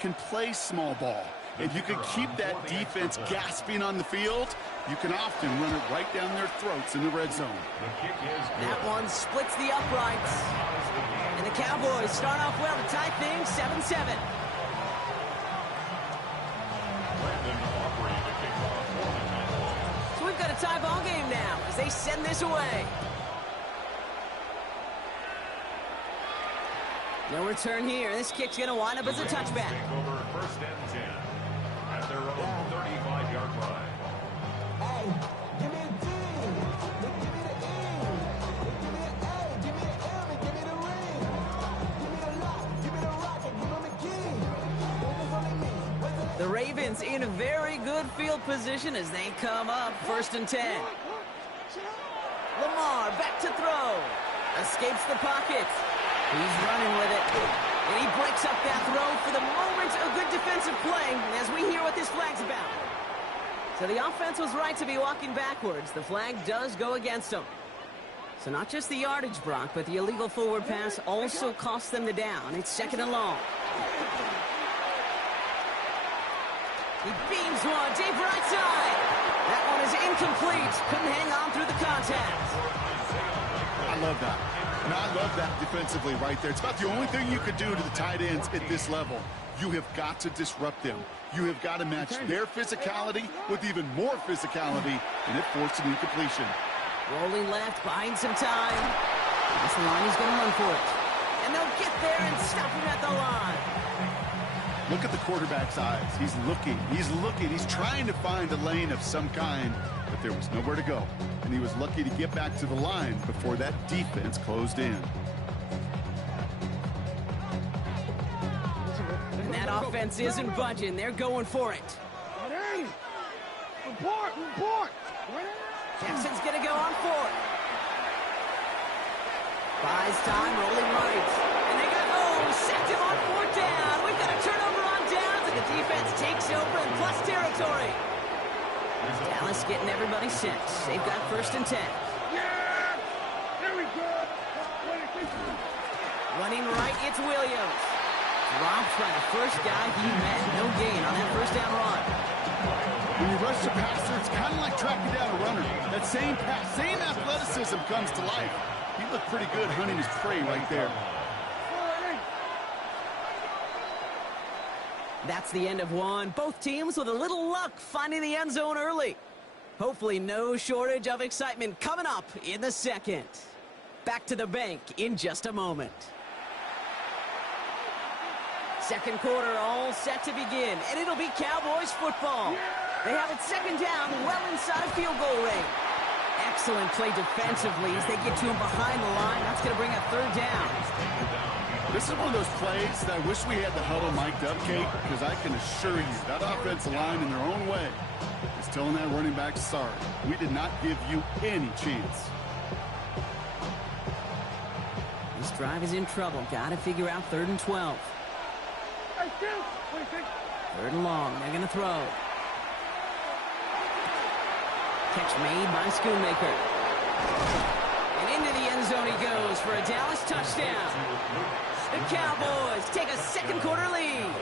can play small ball. If you can keep that defense gasping on the field, you can often run it right down their throats in the red zone. That one splits the uprights. And the Cowboys start off well to tie things 7-7. So we've got a tie ball game now as they send this away. No return here. This kick's going to wind up as a touchback. First and 10 at their own 35-yard line. Hey, give me a D. Give me the E. Give me an A. Give me an M. And give me the ring. Give me the lock. Give me the rock. And give me the key. There's only me. The Ravens in a very good field position as they come up first and 10. Lamar back to throw. Escapes the pocket. He's running with it. And he breaks up that throw for the moment. A good defensive play as we hear what this flag's about. So the offense was right to be walking backwards. The flag does go against them. So not just the yardage, Brock, but the illegal forward pass also cost them the down. It's second and long. He beams one deep right side. That one is incomplete. Couldn't hang on through the contact. I love that. And I love that defensively right there. It's about the only thing you could do to the tight ends at this level. You have got to disrupt them. You have got to match their physicality with even more physicality, and it forced an incompletion. Rolling left, buying some time. That's the line, he's going to run for it. And they'll get there and stop him at the line. Look at the quarterback's eyes. He's looking. He's trying to find a lane of some kind, but there was nowhere to go. And he was lucky to get back to the line before that defense closed in. And that offense isn't budging. They're going for it. Report. Jackson's going to go on fourth. Buys time, rolling right. And they got, sacked him on fourth down. We've got a turnover on downs, and the defense takes over in plus territory. Dallas getting everybody set. They've got first and 10. Yeah! Here we go! Running right, it's Williams. Drops by the first guy he met. No gain on that first down run. When you rush the passer, it's kind of like tracking down a runner. That same pass, same athleticism comes to life. He looked pretty good hunting his prey right there. That's the end of one. Both teams with a little luck finding the end zone early. Hopefully no shortage of excitement coming up in the second. Back to the bank in just a moment. Second quarter all set to begin, and it'll be Cowboys football. They have it second down, well inside field goal range. Excellent play defensively as they get to him behind the line. That's going to bring up third down. This is one of those plays that I wish we had the huddle mic'd up, Kate, because I can assure you that offensive line in their own way is telling that running back, sorry, we did not give you any chance. This drive is in trouble. Got to figure out third and 12. Third and long. They're going to throw. Catch made by Schoonmaker. And into the end zone he goes for a Dallas touchdown. The Cowboys take a second quarter lead.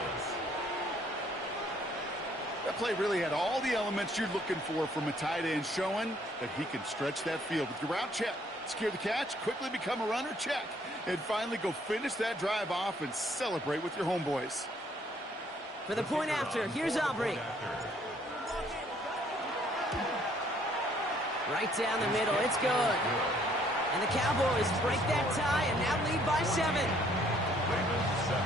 That play really had all the elements you're looking for from a tight end, showing that he can stretch that field with your route check, secure the catch, quickly become a runner check, and finally go finish that drive off and celebrate with your homeboys. For the point after, here's Aubrey. Right down the middle, it's good. And the Cowboys break that tie and now lead by 7. Ravens 7.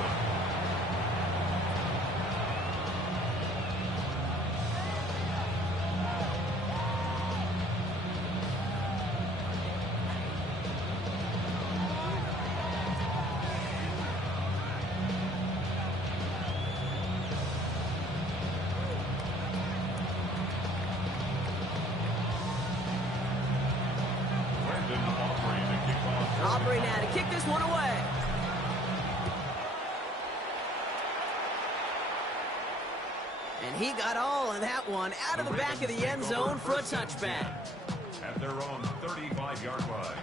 Aubrey now to kick this one away. And he got all of that one out of the back of the end zone for a touchback. At their own 35-yard line.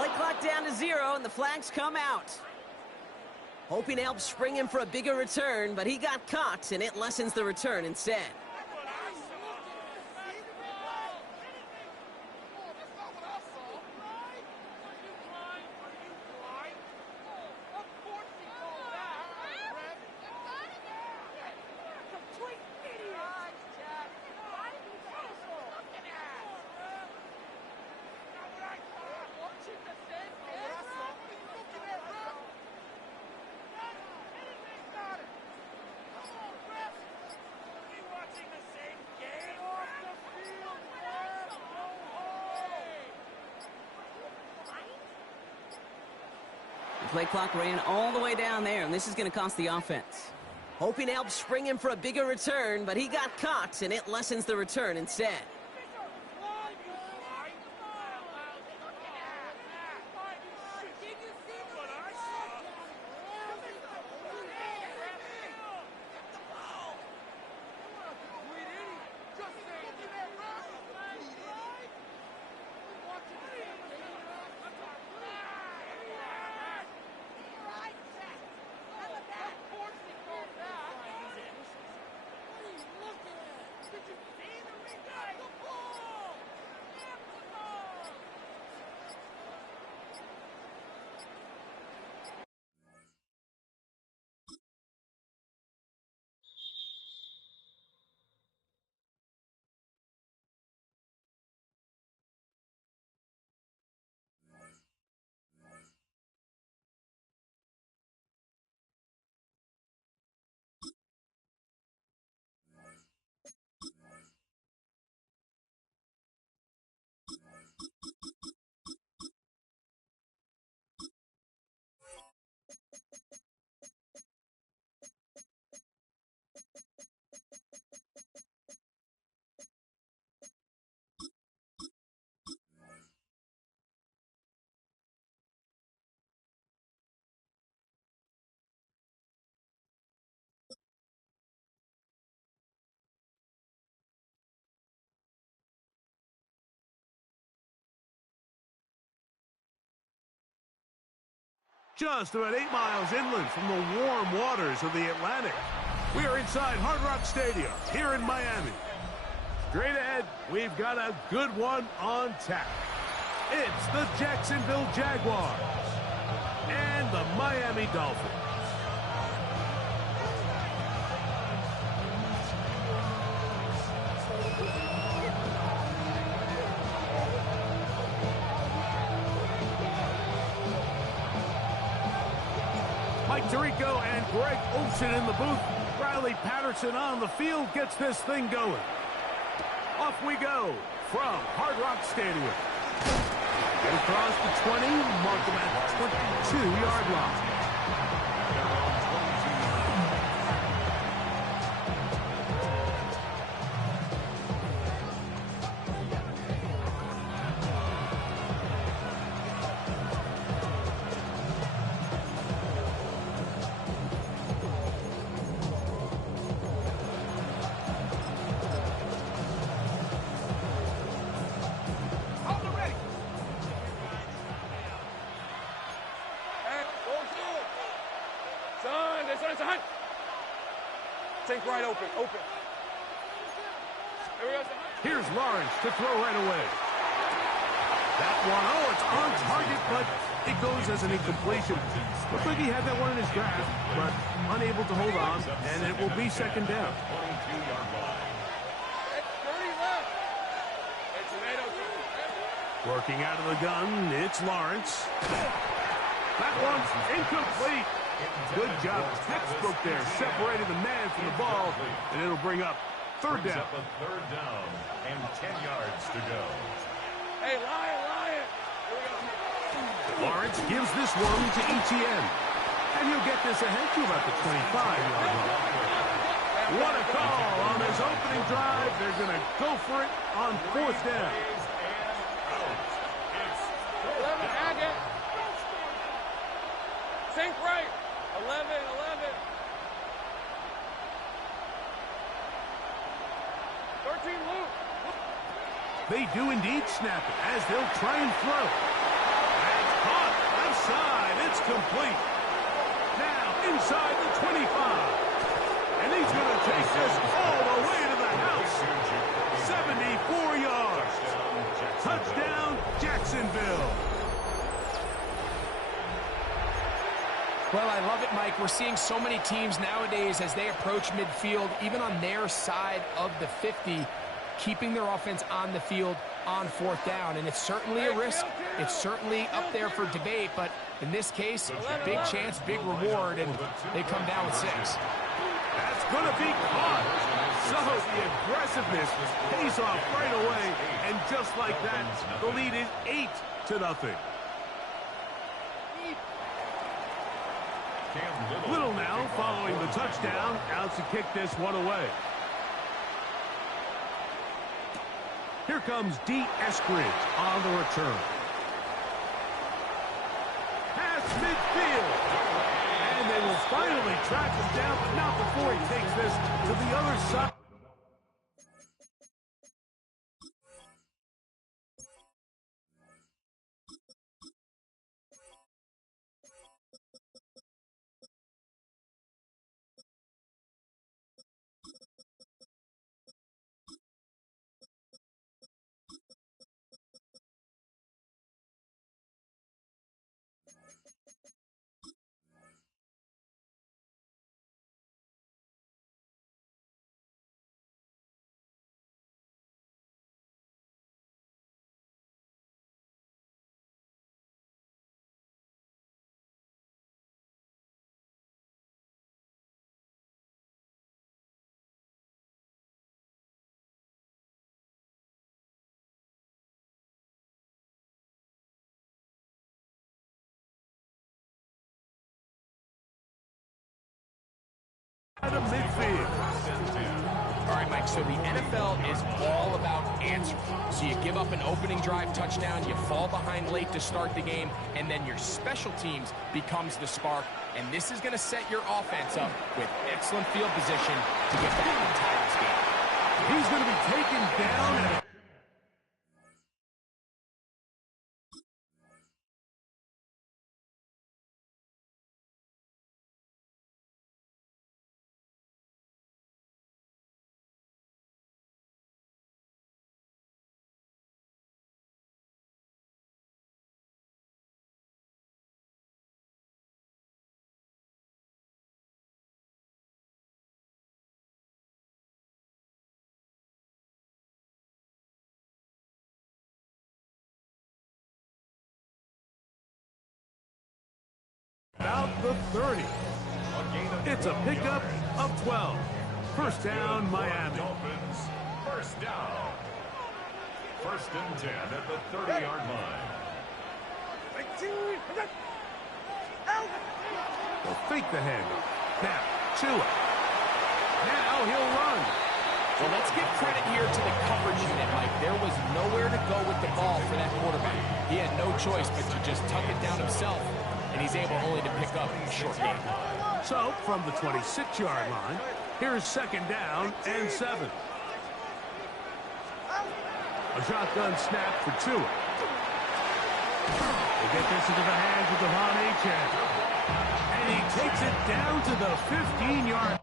Play clock down to 0, and the flags come out. Hoping to help spring him for a bigger return, but he got caught, and it lessens the return instead. Play clock ran all the way down there, and this is going to cost the offense. Hoping to help spring him for a bigger return, but he got caught, and it lessens the return instead. Just about 8 miles inland from the warm waters of the Atlantic. We are inside Hard Rock Stadium here in Miami. Straight ahead, we've got a good one on tap. It's the Jacksonville Jaguars and the Miami Dolphins. Mike Tirico and Greg Olsen in the booth. Riley Patterson on the field gets this thing going. Off we go from Hard Rock Stadium. Get across the 20, mark them at 22-yard line. Think right open. Here's Lawrence to throw right away. That one, it's on target, but it goes as an incompletion. Looks like he had that one in his grasp, but unable to hold on, and it will be second down. Working out of the gun, it's Lawrence. That one's incomplete. Good job. Textbook there. Separated the man from the ball, and it'll bring up third down. Third down and 10 yards to go. Hey, Lion. Lawrence gives this one to ETN. And he'll get this ahead to about the 25-yard line. What a call on this opening drive. They're going to go for it on fourth down. Think right. 11. They do indeed snap it as they'll try and throw. That's inside. It's complete. Now inside the 25. And he's going to take this all the way to the house. 74 yards. Touchdown, Jacksonville. Well, I love it, Mike. We're seeing so many teams nowadays as they approach midfield, even on their side of the 50, keeping their offense on the field on fourth down. And it's certainly a risk. It's certainly up there for debate, but in this case, big chance, big reward, and they come down with 6. That's going to be caught. So the aggressiveness pays off right away, and just like that, the lead is 8-0. Little now following the touchdown, out to kick this one away. Here comes D. Eskridge on the return. Pass midfield. And they will finally track him down, but not before he takes this to the other side. To midfield. All right, Mike, so the NFL is all about answering. So you give up an opening drive touchdown, you fall behind late to start the game, and then your special teams becomes the spark. And this is going to set your offense up with excellent field position to get back and tie this game. He's going to be taken down. About the 30. It's a pickup of 12. First down, Miami. Dolphins, first down. 1st and 10 at the 30-yard line. They'll fake the handoff. Now, Tua. Now he'll run. Well, let's give credit here to the coverage unit, Mike. There was nowhere to go with the ball for that quarterback. He had no choice but to just tuck it down himself, and he's able only to pick up a short gain. So, from the 26-yard line, here's 2nd down and 7. A shotgun snap for Tua. They get this into the hands of Devon Achane. And he takes it down to the 15-yard.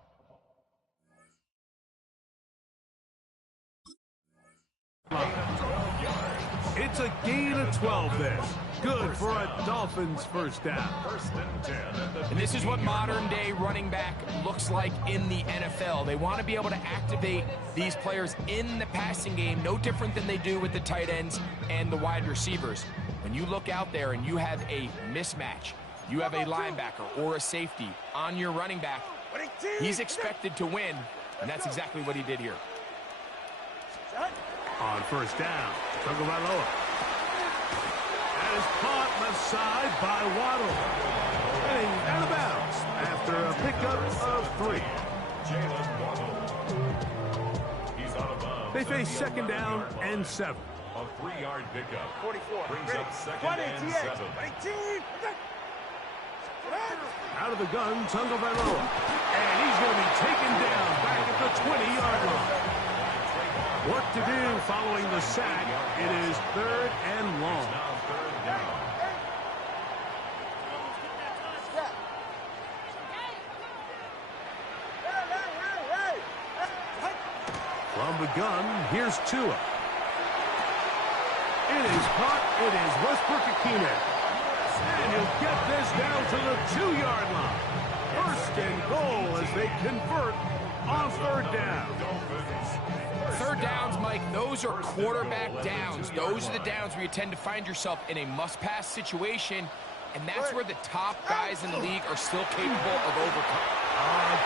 It's a gain of 12 there. Good for a Dolphins first down. 1st and 10 at the And this is what modern-day running back looks like in the NFL. They want to be able to activate these players in the passing game, no different than they do with the tight ends and the wide receivers. When you look out there and you have a mismatch, you have a linebacker or a safety on your running back, he's expected to win, and that's exactly what he did here. On first down, Tagovailoa. That is caught left side by Waddle. And out of bounds after a pickup of 3. Jalen Waddle. He's out of bounds. They face 2nd down and 7. A 3-yard pickup. 44. Brings up 2nd and 7. Out of the gun, Tagovailoa. And he's going to be taken down back at the 20-yard line. Work to do following the sack. It is 3rd and long. Now 3rd down. from the gun. Here's Tua. It is caught. It is Westbrook-Ikhine. And he'll get this down to the 2-yard line. First and goal as they convert on third down. Third downs, Mike, those are quarterback downs. Those are the downs where you tend to find yourself in a must-pass situation, and that's where the top guys in the league are still capable of overcoming.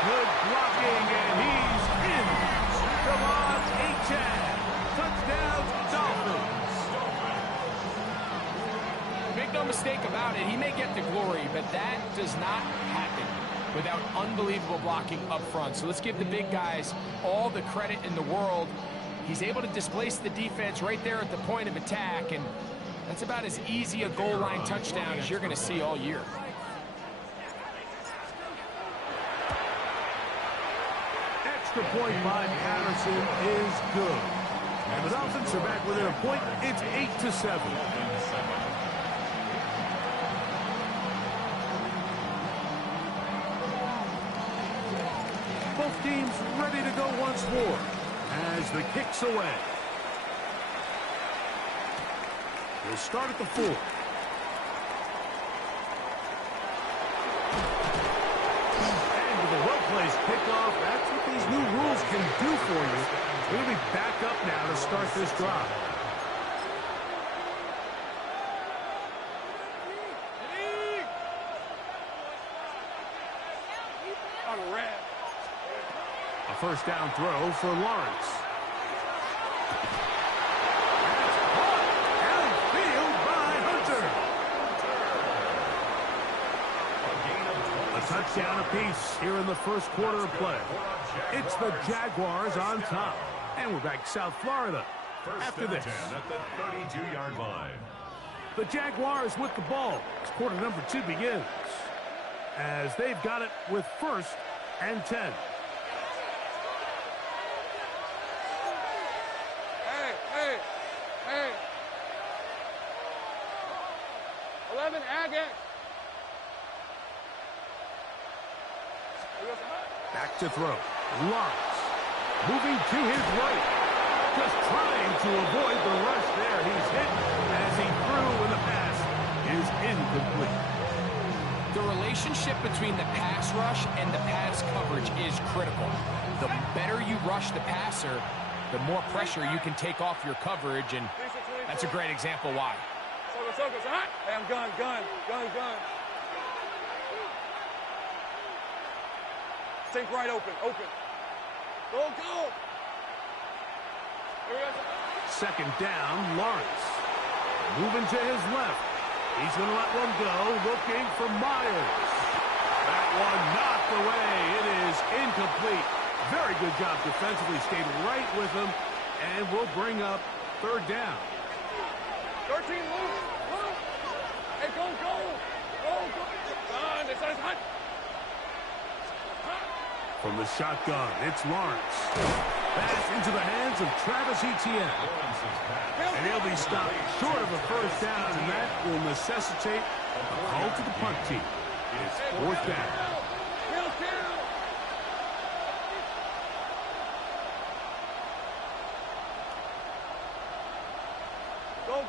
Good blocking, and he's in. Come on, Achane. Touchdown, Dolphins. Make no mistake about it, he may get the glory, but that does not happen without unbelievable blocking up front. So let's give the big guys all the credit in the world. He's able to displace the defense right there at the point of attack, and that's about as easy a goal line touchdown as you're going to see all year. Extra point by Patterson is good. And the Dolphins are back within a point. It's 8-7. Both teams ready to go once more as the kick's away. We'll start at the 4. And with a well-placed kickoff, that's what these new rules can do for you. We'll be back up now to start this drive. A first down throw for Lawrence. Downfield by Hunter. A touchdown apiece here in the first quarter of play. It's the Jaguars on top. And we're back South Florida after this. At the 32-yard line. The Jaguars with the ball as quarter number 2 begins. As they've got it with 1st and 10. Hey. 11, Agate. Back to throw. Lawrence moving to his right. Just trying to avoid the rush there. He's hit as he threw, and the pass is incomplete. The relationship between the pass rush and the pass coverage is critical. The better you rush the passer, the more pressure you can take off your coverage, and that's a great example why. Hey, I'm gun. Think right, open. Go. Second down, Lawrence. Moving to his left. He's going to let one go, looking for Myers. That one knocked away. It is incomplete. Very good job defensively. Stayed right with him, and we'll bring up third down. 13, move. Hey, go. This is hot. From the shotgun, it's Lawrence. Pass into the hands of Travis Etienne. And he'll be stopped short of a first down, and that will necessitate a call to the punt team. It's 4th down.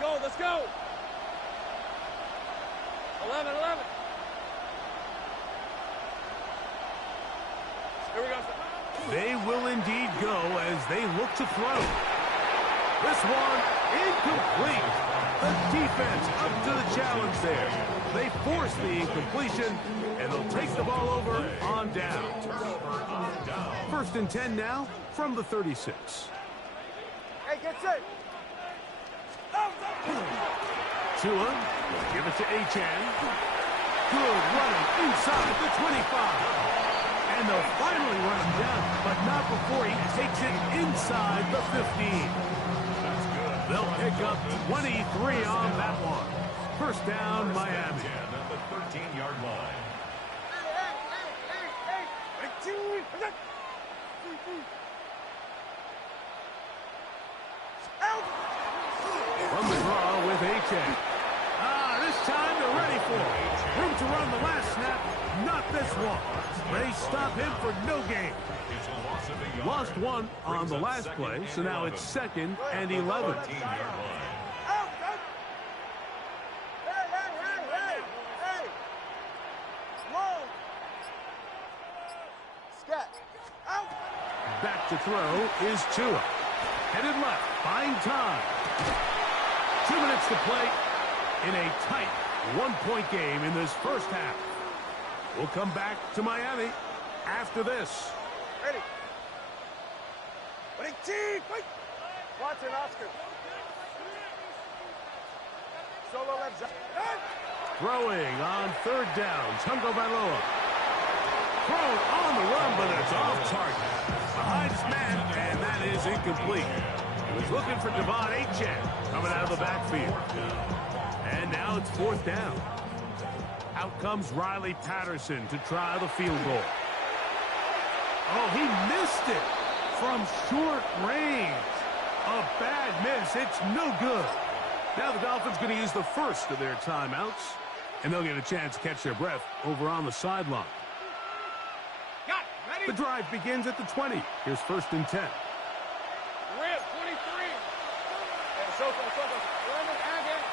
Go, let's go. 11. Here we go. They will indeed go as they look to throw. This one incomplete. The defense up to the challenge there. They force the incompletion, and they'll take the ball over on down. 1st and 10 now from the 36. Hey, get set. Tua will give it to Achane. Good running inside the 25. And they'll finally run him down, but not before he takes it inside the 15. They'll pick up 23 on that one. First down, Miami. At the 13-yard line. From the draw with Achane. This time they're ready for it. Room to run the last snap. Not this one. They stop him for no gain. It's a loss of a yard. Lost one on the last play, so now it's 2nd and 11. 14-yard line. Hey! Long! Scat! Out! Back to throw is Tua. Headed left, buying time. 2 minutes to play in a tight one-point game in this first half. We'll come back to Miami after this. Ready! Ready, team! Wait! Watson, Oscar. Solo left side. Throwing on 3rd down, Tungo Bailoa. Thrown on the run, but it's off target. Behind his man, and that is incomplete. He was looking for Devon Achane coming out of the backfield. And now it's 4th down. Out comes Riley Patterson to try the field goal. Oh, he missed it from short range. A bad miss. It's no good. Now the Dolphins going to use the first of their timeouts, and they'll get a chance to catch their breath over on the sideline. The drive begins at the 20. Here's 1st and 10. Rip, 23. And Soko. Roman Agate.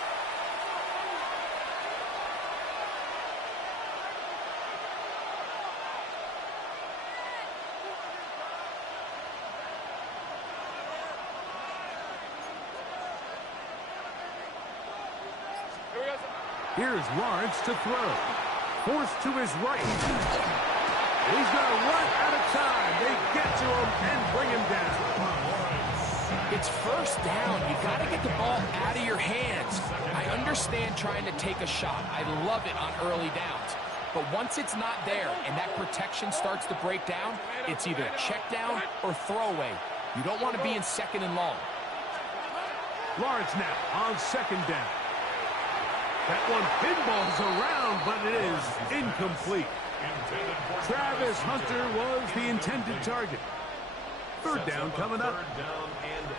Here we go. Here's Lawrence to throw. Forced to his right. He's going to run out of time. They get to him and bring him down. It's 1st down. You've got to get the ball out of your hands. I understand trying to take a shot. I love it on early downs. But once it's not there and that protection starts to break down, it's either a check down or throwaway. You don't want to be in 2nd and long. Lawrence now on 2nd down. That one pinballs around, but it is incomplete. Travis Hunter was the intended target. 3rd down coming up.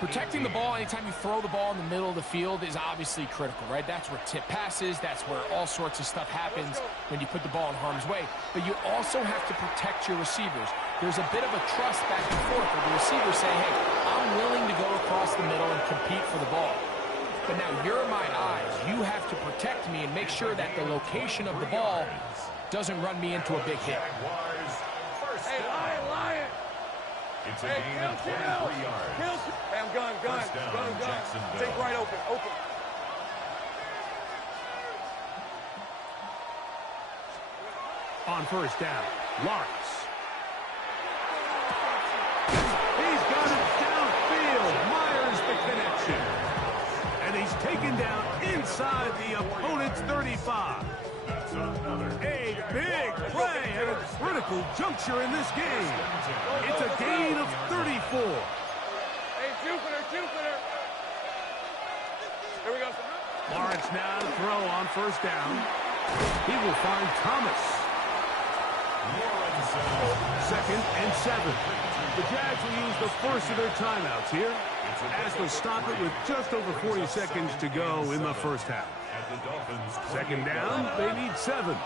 Protecting the ball anytime you throw the ball in the middle of the field is obviously critical, right? That's where tip passes, that's where all sorts of stuff happens when you put the ball in harm's way. But you also have to protect your receivers. There's a bit of a trust back and forth where the receivers say, hey, I'm willing to go across the middle and compete for the ball. But now you're my eyes. You have to protect me and make sure that the location of the ball doesn't run me into a big hit. Hey, Lion! It's a gain of 23 yards. Hey, I'm gun. First down, Jacksonville. Take right open. On 1st down, Lawrence. He's got it downfield. Myers the connection. And he's taken down inside the opponent's 35. That's another. A big play at a critical juncture in this game. It's a gain of 34. Hey, Jupiter! Here we go. Lawrence now to throw on 1st down. He will find Thomas. 2nd and 7. The Jags will use the first of their timeouts here as they'll stop it with just over 40 seconds to go in the first half. 2nd down, they need 7.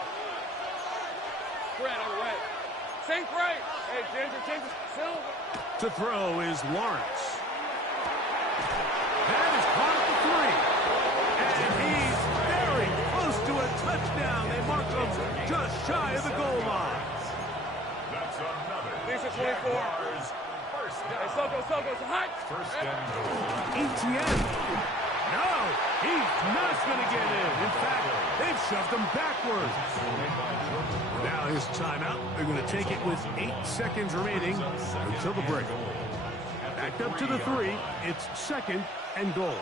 Brett on the right. Sink right. Hey, Ginger, Silver. To throw is Lawrence. That is caught at the 3. And he's very close to a touchdown. They mark him just shy of the goal line. That's another. Lisa 24. First down. Hey, Soko, it's hot. First and goal. ETN. No, he's not going to get in. In fact, they've shoved him backwards. Now his timeout. They're going to take it with 8 seconds remaining until the break. Backed up to the 3. It's 2nd and goal.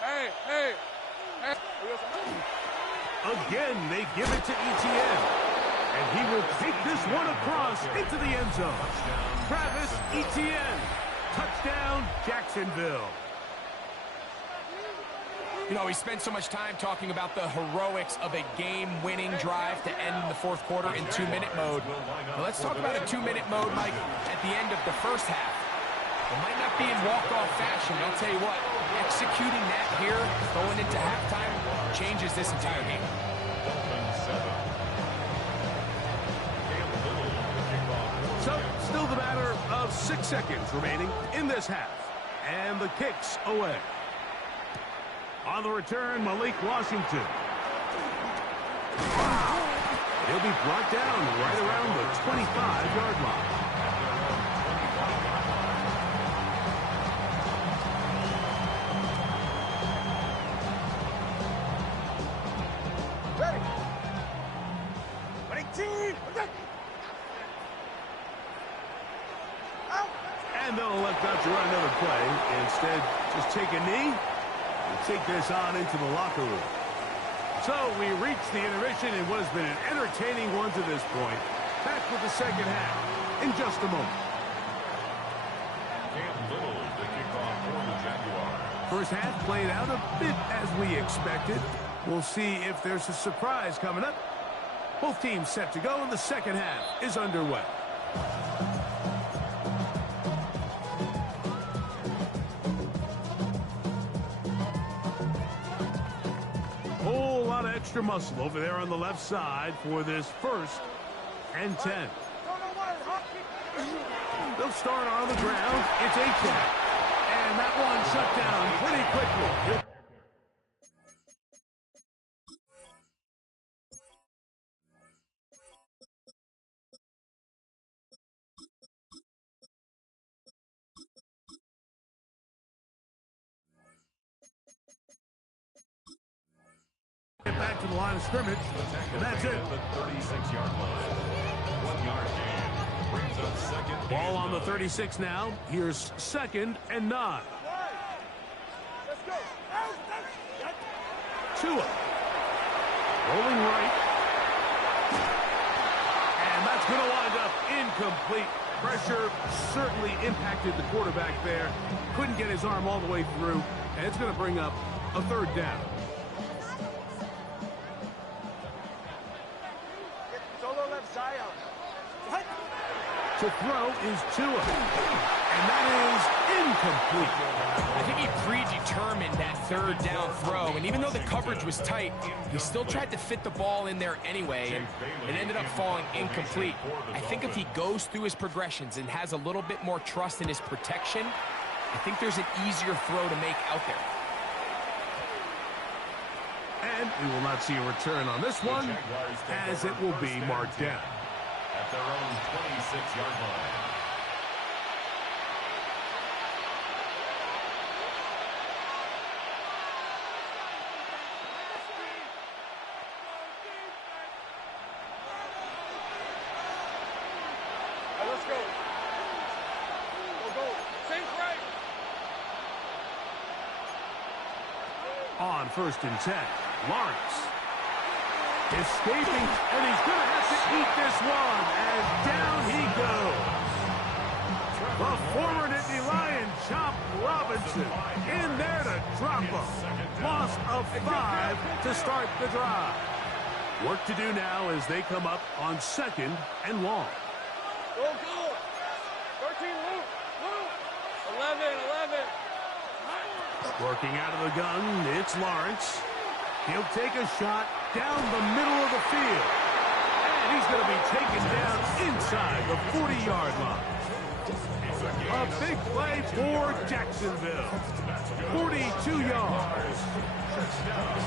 Hey. Again, they give it to ETN. And he will take this one across into the end zone. Travis Etienne. Touchdown, Jacksonville. You know, we spent so much time talking about the heroics of a game-winning drive to end the 4th quarter in 2-minute mode. Well, let's talk about a 2-minute mode, Mike, at the end of the first half. It might not be in walk-off fashion, but I'll tell you what, executing that here, going into halftime, changes this entire game. So, still the matter of 6 seconds remaining in this half. And the kick's away. On the return, Malik Washington. He'll be brought down right around the 25-yard line. Ready. Ready, team. And they'll elect not to run another play. Instead, just take a knee and take this on into the locker room. So we reach the intermission in what has been an entertaining one to this point. Back with the second half in just a moment. Cam Little, the kickoff for the Jaguars. First half played out a bit as we expected. We'll see if there's a surprise coming up. Both teams set to go, and the second half is underway. Whole lot of extra muscle over there on the left side for this 1st and 10. They'll start on the ground. It's A-Chat. And that one shut down pretty quickly. Get back to the line of scrimmage, and that's it. The 36-yard line. 1 yard gain. Brings up second. Ball on the 36 now. Here's 2nd and 9. Let's go. Tua. Rolling right. And that's going to wind up incomplete. Pressure certainly impacted the quarterback there. Couldn't get his arm all the way through. And it's going to bring up a 3rd down. Solo left Zion. What? To throw is Tua. And that is incomplete. I think he predetermined that 3rd down throw, and even though the coverage was tight, he still tried to fit the ball in there anyway, and it ended up falling incomplete. I think if he goes through his progressions and has a little bit more trust in his protection, I think there's an easier throw to make out there. And we will not see a return on this one, as it will be marked down. At their own 26-yard line. Let's go. Go. Sink right. On 1st and 10, Lawrence. Escaping, and he's going to have to eat this one, as down he goes. The former Nittany Lion, Chop Robinson, in there to drop him. Loss of 5 to start the drive. Work to do now as they come up on 2nd and long. Go. 13, Luke. 11. Working out of the gun, it's Lawrence. He'll take a shot down the middle of the field. And he's going to be taken down inside the 40-yard line. A big play for Jacksonville. 42 yards.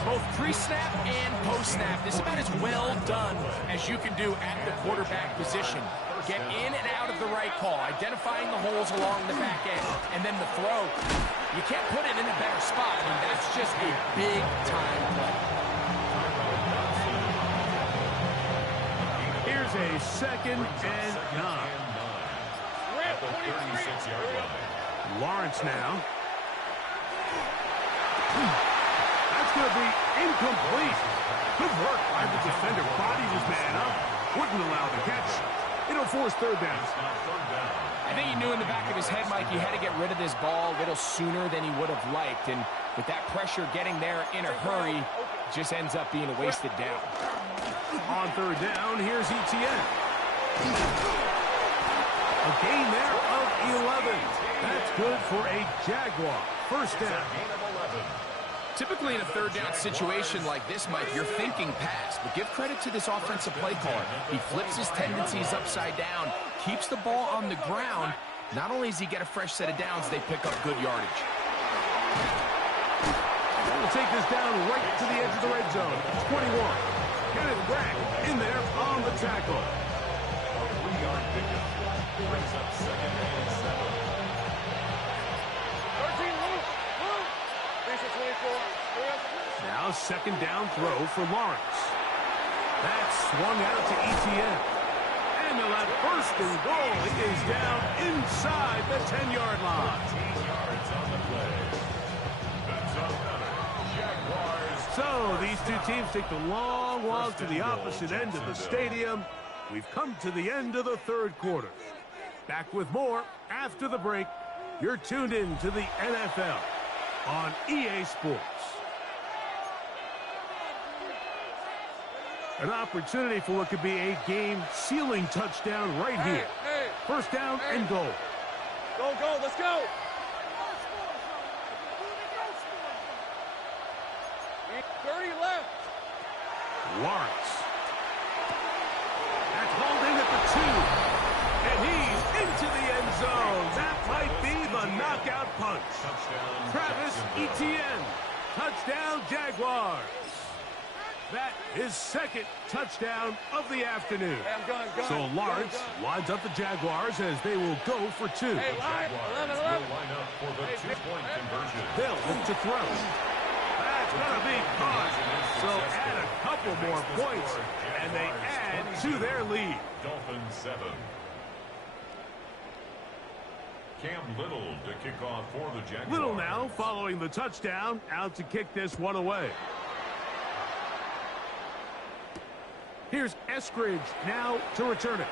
Both pre-snap and post-snap, this is about as well done as you can do at the quarterback position. Get in and out of the right call, identifying the holes along the back end, and then the throw. You can't put it in a better spot. I mean, that's just a big-time play. Here's a 2nd and 9. At the 36-yard line. Lawrence now. That's going to be incomplete. Good work by the defender. Bodied his man up. Wouldn't allow the catch. It'll force 3rd down. I think he knew in the back of his head, Mike, he had to get rid of this ball a little sooner than he would have liked. And with that pressure getting there in a hurry, it just ends up being a wasted down. On 3rd down, here's Etienne. A gain there of 11. That's good for a Jaguar. First down. Typically in a third down situation like this, Mike, you're thinking pass, but give credit to this offensive play caller. He flips his tendencies upside down, keeps the ball on the ground. Not only does he get a fresh set of downs, they pick up good yardage. We'll take this down right to the edge of the red zone. 21. Kenneth Bragg in there on the tackle. 3-yard pickup. Brings up 2nd and 7. 13, move. 24. Now second down throw for Lawrence. That's swung out to Etienne. And they'll have first and goal. He is down inside the 10-yard line. 10 yards on the play. That's another Jaguars. So these two teams take the long walk to the opposite end of the stadium. We've come to the end of the third quarter. Back with more after the break. You're tuned in to the NFL on EA Sports. An opportunity for what could be a game-sealing touchdown right here. First down and goal. Go, let's go. 30 left. Lawrence. That's hauled in at the 2. And he's into the end zone. That might be the knockout punch. Touchdown. Travis Etienne. Touchdown, Jaguars. That is second touchdown of the afternoon. Hey, I'm going. So Lawrence lines up the Jaguars as they will go for 2. Hey, line. 11. Will line up for the 2-point conversion. They'll look to throw. That's going to be caught. So add a couple more points, and they add to their lead. Dolphins 7. Cam Little to kick off for the Jaguars. Little now following the touchdown, out to kick this one away. Here's Eskridge now to return it.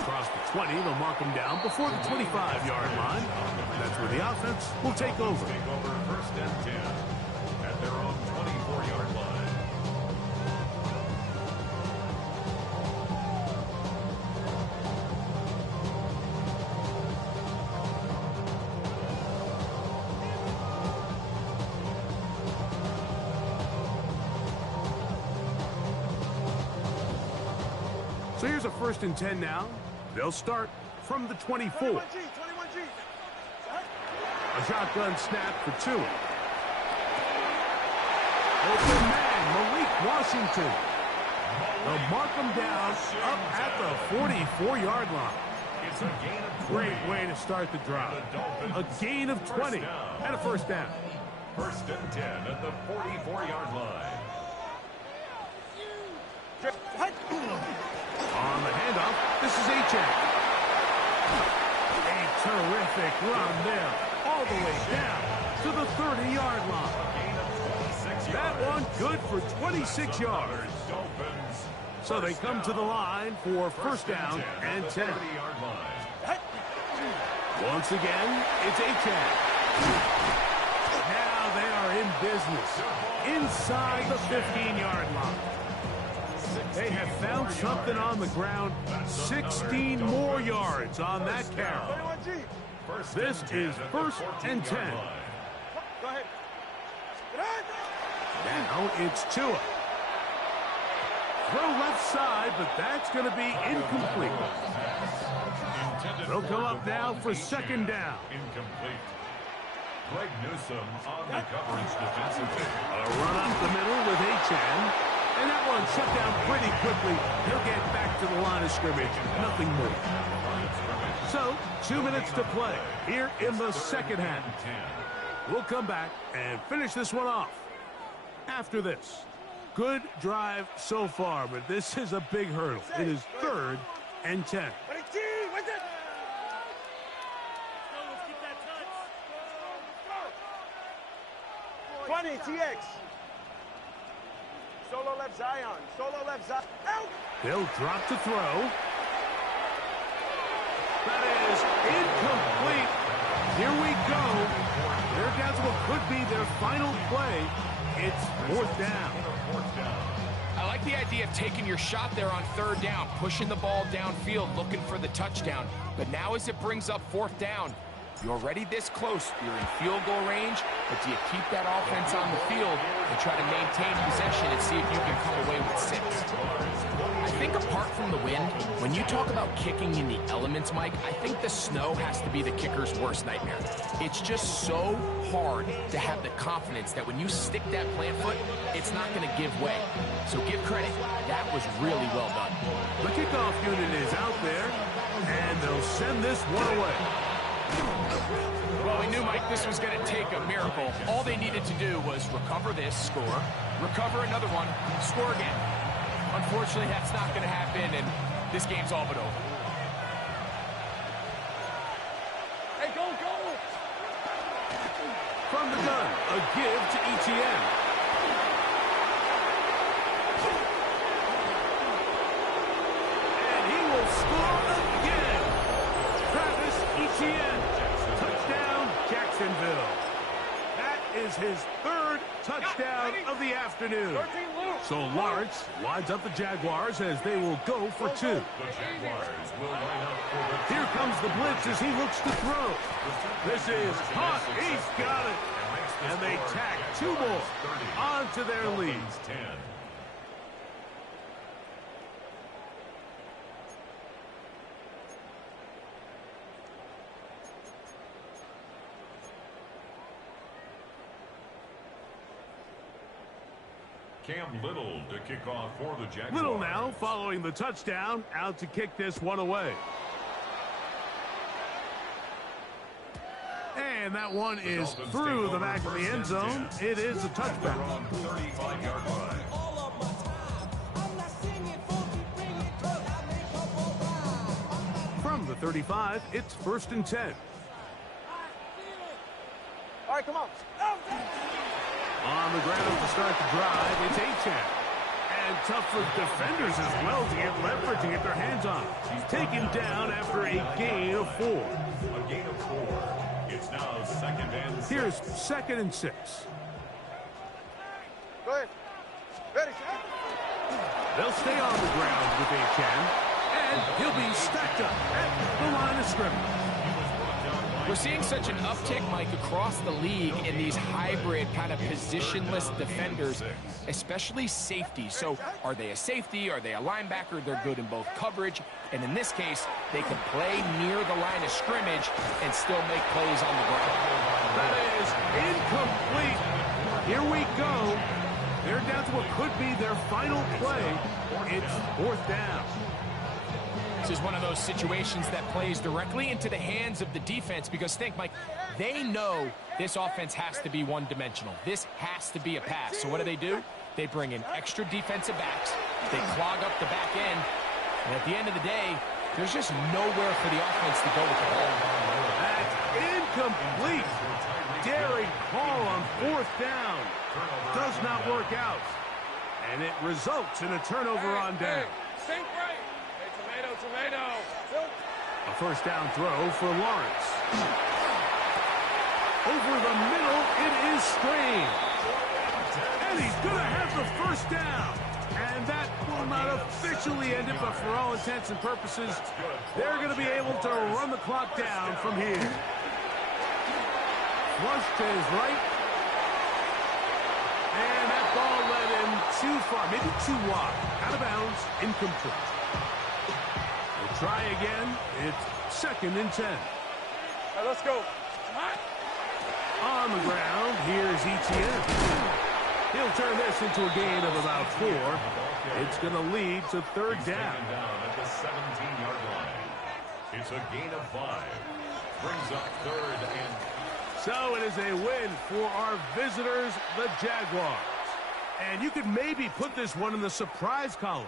Across the 20, they'll mark him down before the 25-yard line. That's where the offense will take over. Take over 1st and 10 at their own 24-yard line. So here's a 1st and 10 now. They'll start from the 24. 21G. A shotgun snap for 2. Open man, Malik Washington. They'll mark him down up at the 44-yard line. It's a gain of 20. Great way to start the drive. A gain of 20 and a first down. 1st and 10 at the 44-yard line. On the handoff, this is Achane. A terrific run there, all the way down to the 30-yard line. Gain of 26 That yards. one good for 26 yards. Dolphins. So they come to the line for first down and 10. 30-yard line. Once again, it's Achane. Now they are in business inside the 15-yard line. They have found something on the ground. 16 more yards on that carry. This is 1st and 10. Go ahead. Now it's Tua. Throw left side, but that's going to be incomplete. They'll come up now for 2nd down. Incomplete. Greg Newsome on the coverage defensively. A run up the middle with Achane. And that one shut down pretty quickly. He'll get back to the line of scrimmage. Nothing more. So, 2 minutes to play here in the second half. We'll come back and finish this one off after this. Good drive so far, but this is a big hurdle. It is 3rd and 10. 20, TX. Solo left Zion. Solo left Zion. Out. They'll drop to throw. That is incomplete. Here we go. They're down to what could be their final play. It's 4th down. I like the idea of taking your shot there on 3rd down, pushing the ball downfield, looking for the touchdown. But now as it brings up 4th down, you're already this close. You're in field goal range, but do you keep that offense on the field and try to maintain possession and see if you can come away with 6? I think apart from the wind, when you talk about kicking in the elements, Mike, I think the snow has to be the kicker's worst nightmare. It's just so hard to have the confidence that when you stick that plant foot, it's not going to give way. So give credit. That was really well done. The kickoff unit is out there, and they'll send this one away. Well, we knew, Mike, this was going to take a miracle. All they needed to do was recover this, score, recover another one, score again. Unfortunately, that's not going to happen, and this game's all but over. Hey, go, go! From the gun, a give to ETN. And he will score again. Travis Etienne. Touchdown, Jacksonville. That is his 3rd touchdown of the afternoon. So Lawrence lines up the Jaguars as they will go for 2. Here comes the blitz as he looks to throw. This is hot. He's got it. And they tack 2 more onto their lead. Cam Little to kick off for the Jaguars. Little now following the touchdown, out to kick this one away. And that one is through the back of the end zone. It is a touchback. From the 35, it's 1st and 10. All right, come on. On the ground to start the drive, it's Achane. And tough for defenders as well to get leverage and get their hands on. He's taken down after a gain of 4. A gain of 4. It's now 2nd and 6. Here's 2nd and 6. Go ahead. Ready, They'll stay on the ground with Achane. And he'll be stacked up at the line of scrimmage. We're seeing such an uptick, Mike, across the league in these hybrid kind of positionless defenders, especially safety. So are they a safety? Are they a linebacker? They're good in both coverage. And in this case, they can play near the line of scrimmage and still make plays on the ground. That is incomplete. Here we go. They're down to what could be their final play. It's 4th down. This is one of those situations that plays directly into the hands of the defense because think, Mike, they know this offense has to be one-dimensional. This has to be a pass. So what do? They bring in extra defensive backs. They clog up the back end. And at the end of the day, there's just nowhere for the offense to go with the ball. That's incomplete. Daring call on 4th down. Does not work out. And it results in a turnover on down. Think right. Hey, tomato. A 1st down throw for Lawrence. Over the middle, it is Strain. And he's going to have the 1st down. And that will not officially end it, but for all intents and purposes, they're going to be able to run the clock down from here. Flush to his right. And that ball led him too far, maybe too wide. Out of bounds, incomplete. We'll try again. It's 2nd and 10. All right, let's go. On the ground, here's Etienne. He'll turn this into a gain of about 4. It's going to lead to 3rd down. At the 17-yard line. It's a gain of 5. Brings up 3rd and... So it is a win for our visitors, the Jaguars. And you could maybe put this one in the surprise column.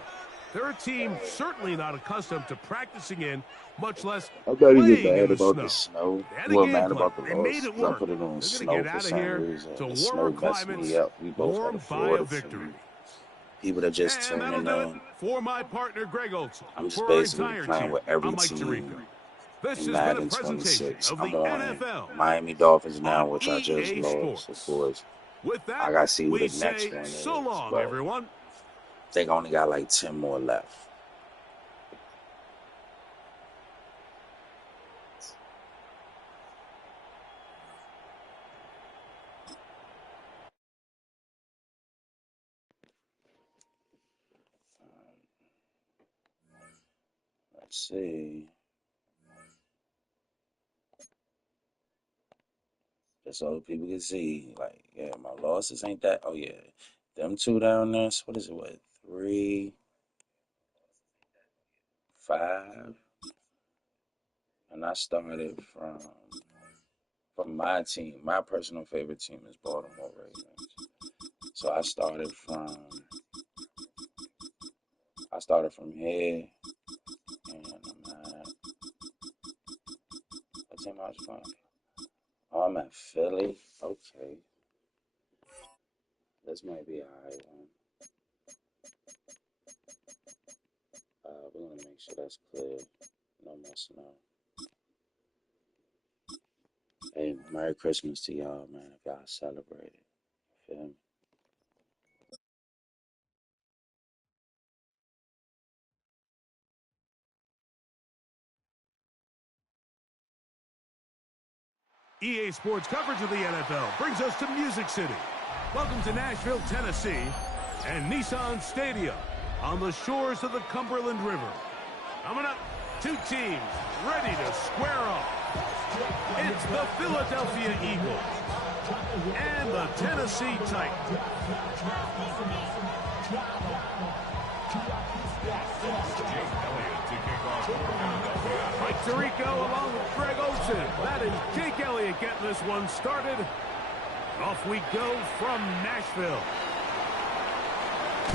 They're a team certainly not accustomed to practicing in, much less playing in the snow. Well, mad about the They made it loss. I work. put it on They're snow going to get for out of some here reason. to The snow warmer messed climates, me up. We both got warmed a by a Florida victory. people that just And tuning that'll do in. it for my partner, Greg Olson. I'm just For our basically entire playing team, with every I'm Mike team Tirico. This in has been a Madden presentation 26. of the I'm on NFL Miami Dolphins now, on which I just EA lost, Sports. of course. With that, I got to see who we the next say one is. so long, but everyone. They only got like 10 more left. Let's see. Just so people can see. Like, yeah, my losses ain't that. Oh, yeah. Them two down there. So what is it? What? 3, 5. And I started from my team. My personal favorite team is Baltimore Ravens. So I started from here, and I'm at what team I was playing? Oh, I'm at Philly. Okay, this might be a high one. We're gonna make sure that's clear. No messing up. Hey, Merry Christmas to y'all, man. If y'all celebrate it, feel me? EA Sports coverage of the NFL brings us to Music City. Welcome to Nashville, Tennessee, and Nissan Stadium on the shores of the Cumberland River. Coming up, two teams ready to square off. It's the Philadelphia Eagles and the Tennessee Titans. Mike Tirico along with Greg Olsen. That is Jake Elliott getting this one started. Off we go from Nashville.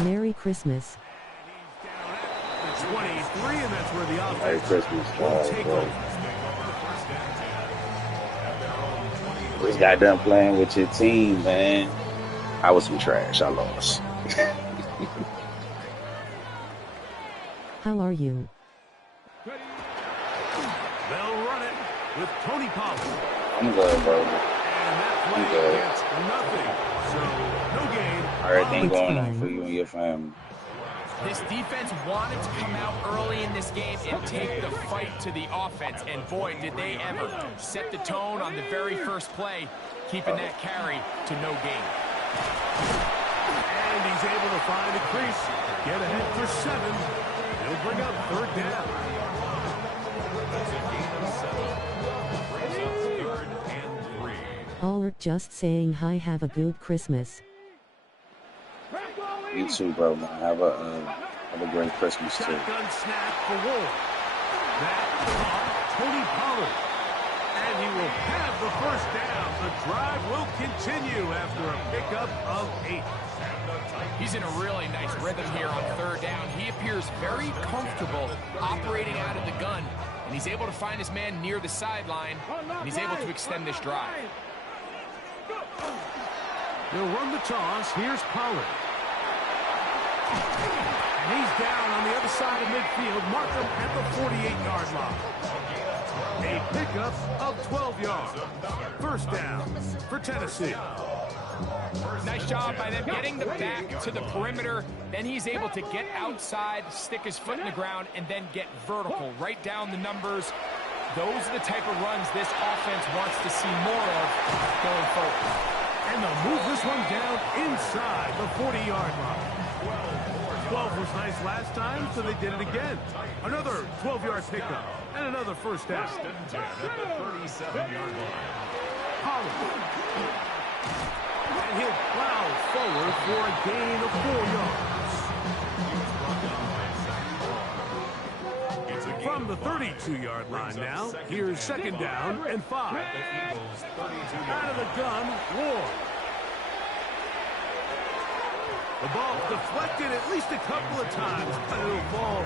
Merry Christmas. And he's down at the 23, and that's where the Merry offense Christmas, will guys. take Bro. over. Just got done playing with your team, man. I was some trash. I lost. How are you? They'll run it with Tony Pollard. I'm good, bro. And that I'm play good. gets nothing. So, no gain. Everything It's going on fine. for you and your family. This defense wanted to come out early in this game and take the fight to the offense, and boy, did they ever. Set the tone on the very first play, keeping that carry to no gain. And he's able to find a crease. Get ahead for 7. He'll bring up 3rd down. That's a gain of 7. Brings up 3rd and 3. Allert just saying hi, have a good Christmas. You too, bro, man. Have a great Christmas too. Shotgun snap for Ward. That off Tony Pollard. And he will have the 1st down. The drive will continue after a pickup of 8. He's in a really nice rhythm here on 3rd down. He appears very comfortable operating out of the gun, and he's able to find his man near the sideline, and he's able to extend this drive. They'll run the toss. Here's Pollard. And he's down on the other side of midfield. Mark him at the 48-yard line. A pickup of 12 yards. 1st down for Tennessee. Nice job by them getting the back to the perimeter. Then he's able to get outside, stick his foot in the ground, and then get vertical. Right down the numbers. Those are the type of runs this offense wants to see more of going forward. And they'll move this one down inside the 40-yard line. 12 was nice last time, so they did it again. Another 12-yard pickup and another 1st down. 1st and 10 at the 37-yard line. Pollard. And he'll plow forward for a gain of 4 yards. It's a gain From the of 5. 32-yard line Brings up now, 2nd here's and 2nd down and 5. At the Eagles' 32-yard Out of the gun, Ward. The ball deflected at least a couple of times, but it'll fall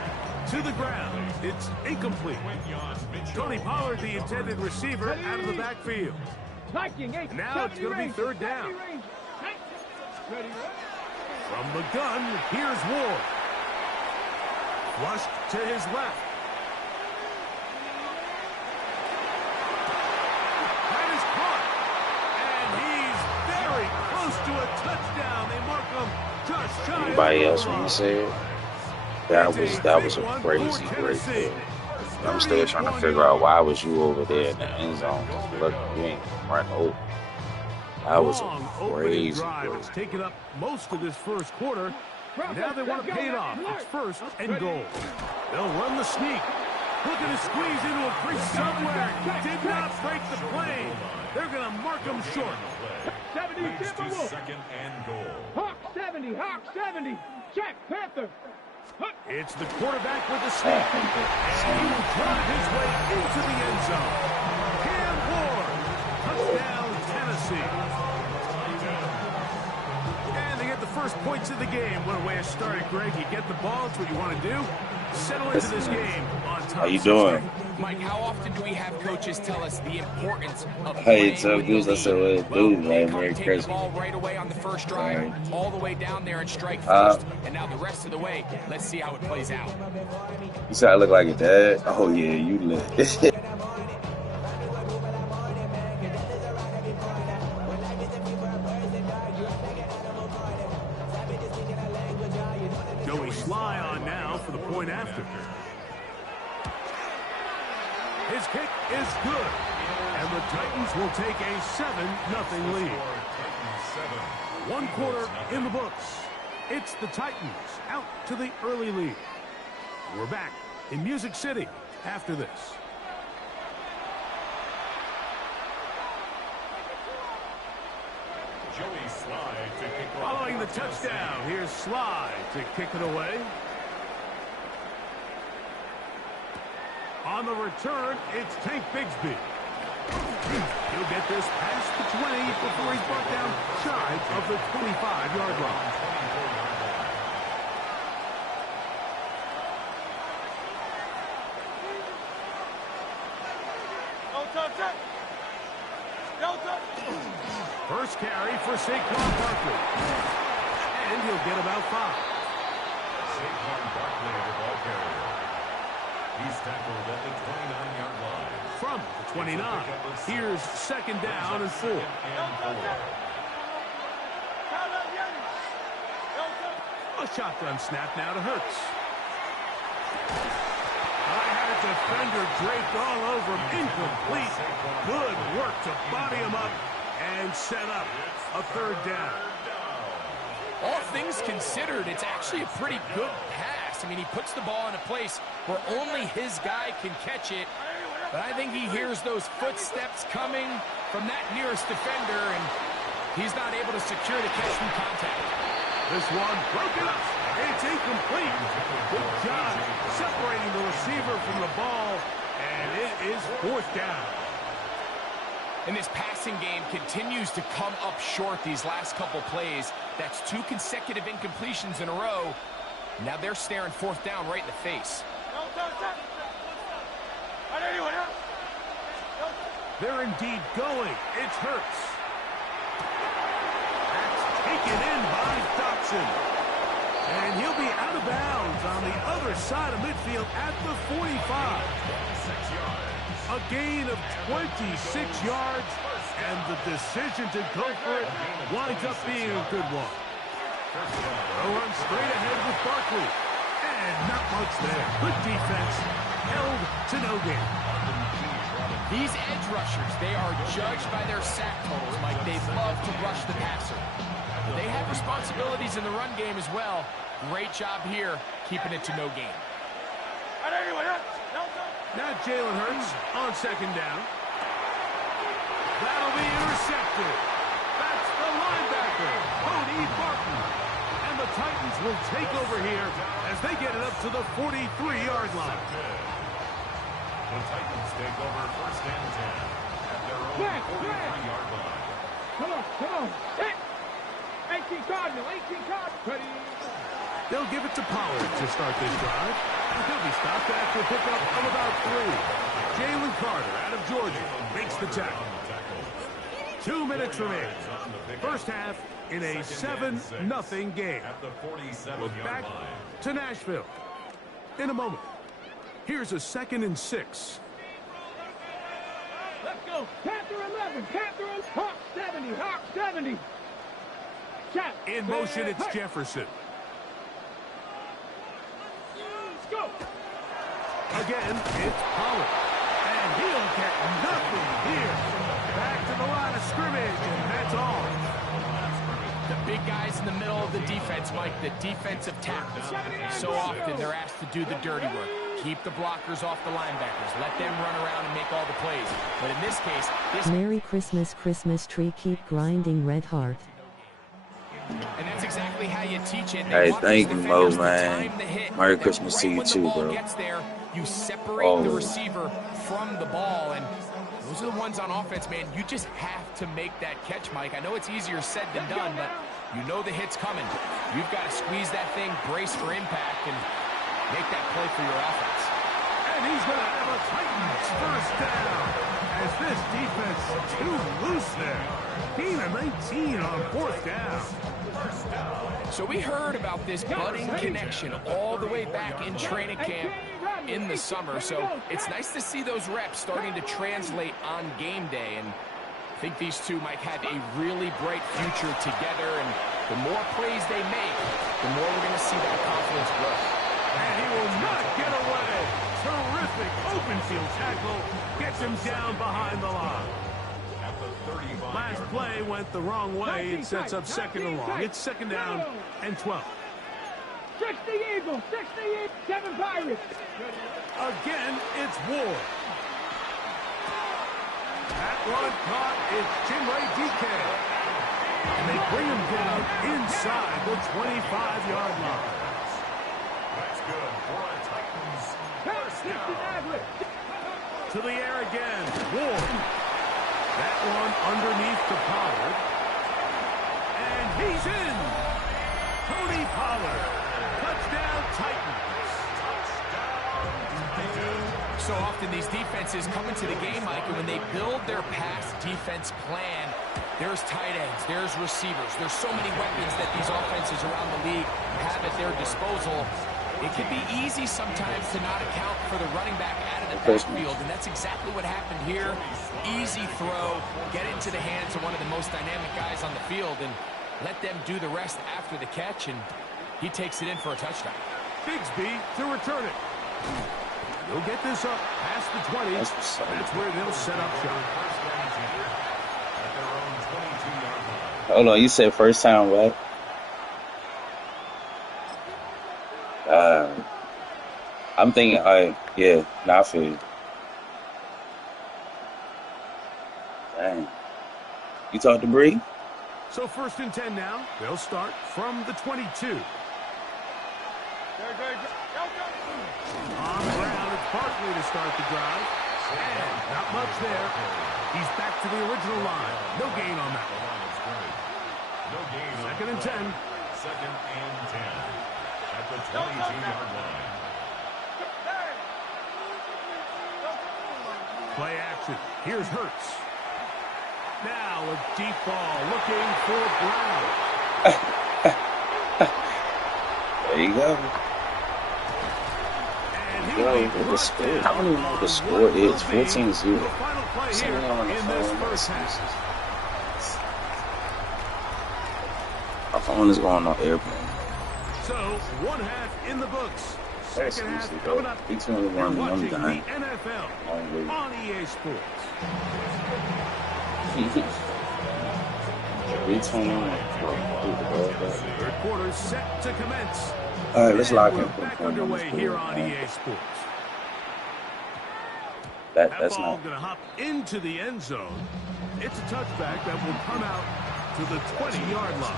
to the ground. It's incomplete. Tony Pollard, the intended receiver, out of the backfield. Now it's going to be 3rd down. From the gun, here's Ward. Flushed to his left. That is caught. And he's very close to a touchdown. They mark him Anybody else want to say it? That was a crazy great play. I'm still trying to figure out why was you over there in the end zone. Look, you ain't run over. That was a crazy play. It's taken up most of this first quarter. Now they want to pay it off. It's first and goal. They'll run the sneak. Looking to squeeze into a crease somewhere. Did not break the plane. They're going to mark him short. 70, second and goal. Hawk 70, Hawk 70. Check, Panther. It's the quarterback with the sneak. And he will drive his way into the end zone. Cam Ward. Touchdown, Tennessee. And they get the first points of the game. What a way to start it, Greg. You get the ball. It's what you want to do. Settle into this game on top. How you doing? Mike, how often do we have coaches tell us the importance of Hey, playing tell with Goose the I said lead? what it Well, do, they man. come Merry take Christmas. the ball right away on the first drive, Right. all the way down there and strike first. And now the rest of the way, let's see how it plays out. You said I look like your dad? Oh, yeah, you lit. Joey Sly on now for the point after. His kick is good. And the Titans will take a 7-0 lead. 1 quarter in the books. It's the Titans out to the early lead. We're back in Music City after this. Joey Sly to kick off. Following the touchdown, here's Sly to kick it away. On the return, it's Tank Bigsby. He'll get this past the 20 before he's brought down shy of the 25-yard line. First carry for Saquon Barkley. And he'll get about 5. Saquon Barkley, the ball carrier. He's tackled at the 29-yard line. From the 29, here's second down and 4. A shotgun snap now to Hurts. I had a defender draped all over him. Incomplete. Good work to body him up and set up a third down. All things considered, it's actually a pretty good pass. I mean, he puts the ball in a place where only his guy can catch it. But I think he hears those footsteps coming from that nearest defender, and he's not able to secure the catch from contact. This one broken up. It's incomplete. Good job separating the receiver from the ball, and it is 4th down. And this passing game continues to come up short these last couple plays. That's 2 consecutive incompletions in a row. Now they're staring 4th down right in the face. They're indeed going. It's Hurts. That's taken in by Dotson. And he'll be out of bounds on the other side of midfield at the 45. A gain of 26 yards, and the decision to go for it winds up being a good one. They'll run straight ahead with Barkley. And not much there. Good defense. Held to no gain. These edge rushers, they are judged by their sack totals, Mike. They love to rush the passer. They have responsibilities in the run game as well. Great job here, keeping it to no gain. Now Jalen Hurts on second down. That'll be intercepted. That's the linebacker, Cody Barton. And the Titans will take over here as they get it up to the 43-yard line. The Titans take over 1st and 10 at their own 43-yard line. Come on. Hit. 18 Cardinal. They'll give it to Pollard to start this drive. He'll be stopped after a pickup of about 3. Jalen Carter out of Georgia makes the tackle. 2 minutes remaining. First half in a 7-0 game. We're back to Nashville in a moment. Here's a 2nd and 6. Let's go. Panther 11. Hawk 70. In motion, it's Jefferson. Again, it's Pollard. And he'll get nothing here. Back to the line of scrimmage, and that's all. The big guys in the middle of the defense, Mike, the defensive tackles. So often they're asked to do the dirty work. Keep the blockers off the linebackers. Let them run around and make all the plays. But in this case, Merry Christmas, Christmas tree, keep grinding, Red Heart. And that's exactly how you teach it. Hey, thank you, Mo, man. Merry Christmas to you too, bro. Gets there, you separate the receiver from the ball, and those are the ones on offense, man. You just have to make that catch, Mike. I know it's easier said than done, but you know the hit's coming. You've got to squeeze that thing, brace for impact, and make that play for your offense. And he's going to have a Titans first down. As this defense too loose there. Gain of 19 on fourth down. So we heard about this budding connection all the way back in training camp in the summer. So it's nice to see those reps starting to translate on game day. And I think these two might have a really bright future together. And the more plays they make, the more we're going to see that confidence grow. And he will not get away. Terrific open field tackle. Gets him down behind the line. Last play went the wrong way. It sets up second and long. It's second down and 12. 60 Eagles, 60 Eagles, 7 Pirates. Again, it's Ward. That one caught. It's Chinray DK. And they bring him down inside the 25-yard line. That's good for a Titans first down. To the air again. Ward. That one underneath to Pollard. And he's in. Tony Pollard. Touchdown, Titans. So often these defenses come into the game, Mike, and when they build their pass defense plan, there's tight ends, there's receivers. There's so many weapons that these offenses around the league have at their disposal. It can be easy sometimes to not account for the running back out of the backfield, and that's exactly what happened here. Easy throw, get into the hands of one of the most dynamic guys on the field, and let them do the rest after the catch, and he takes it in for a touchdown. Bigsby to return it. He'll get this up past the 20. That's where they'll set up shop. Hold on, you said first time, right? I'm thinking, yeah, I feel you. Dang. You talked to Bree? So first and 10 now. They'll start from the 22. On the ground, it's Barkley to start the drive. And not much there. He's back to the original line. No gain on that one. No gain. Second and 10. Second and 10. At the 22-yard line. Play action. Here's Hurts. Now a deep ball looking for Brown. There you go. The score. I don't even know what the score is. 14-0. My phone is going on airplane. So, one half in the books. That's Second half easy, coming though. up. Each one of You're them, I'm watching the dying. NFL on EA Sports. Third quarter set to commence. All right, let's lock in. We're back underway here on EA Sports. That's ball not. going to hop into the end zone. It's a touchback that will come out to the 20-yard line.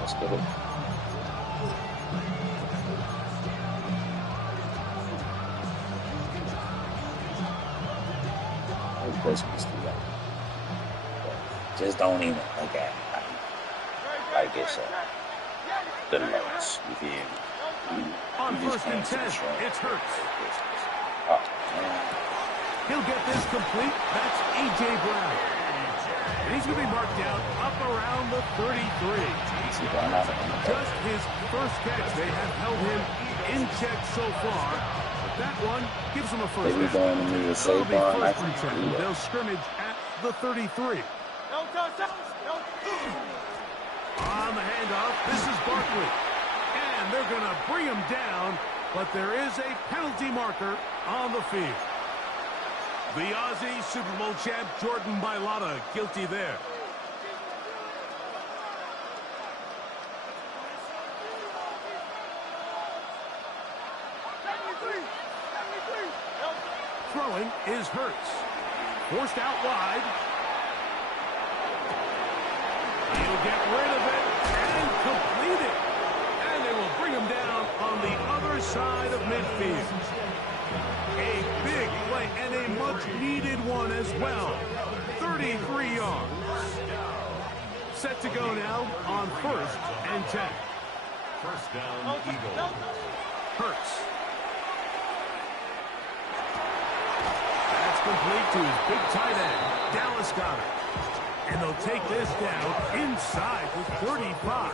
Let's get it. Just don't even look at it. Like it's the notes. You feel me? On first and 10, it's Hurts. Oh, man. He'll get this complete. That's A.J. Brown. And he's going to be marked down up around the 33. Just his first catch. They have held him in check so far. But that one gives him a first down. So it'll be first and 10. They'll scrimmage at the 33. On the handoff, this is Barkley. And they're going to bring him down, but there is a penalty marker on the field. The Aussie Super Bowl champ, Jordan Mailata, guilty there. Throwing is Hurts. Forced out wide. He'll get rid of it and complete it. And they will bring him down on the other side of midfield. A big play and a much-needed one as well. 33 yards. Set to go now on 1st and 10. First down, Eagles. Hurts. That's complete to his big tight end, Dallas Goedert. And they'll take this down inside the 35.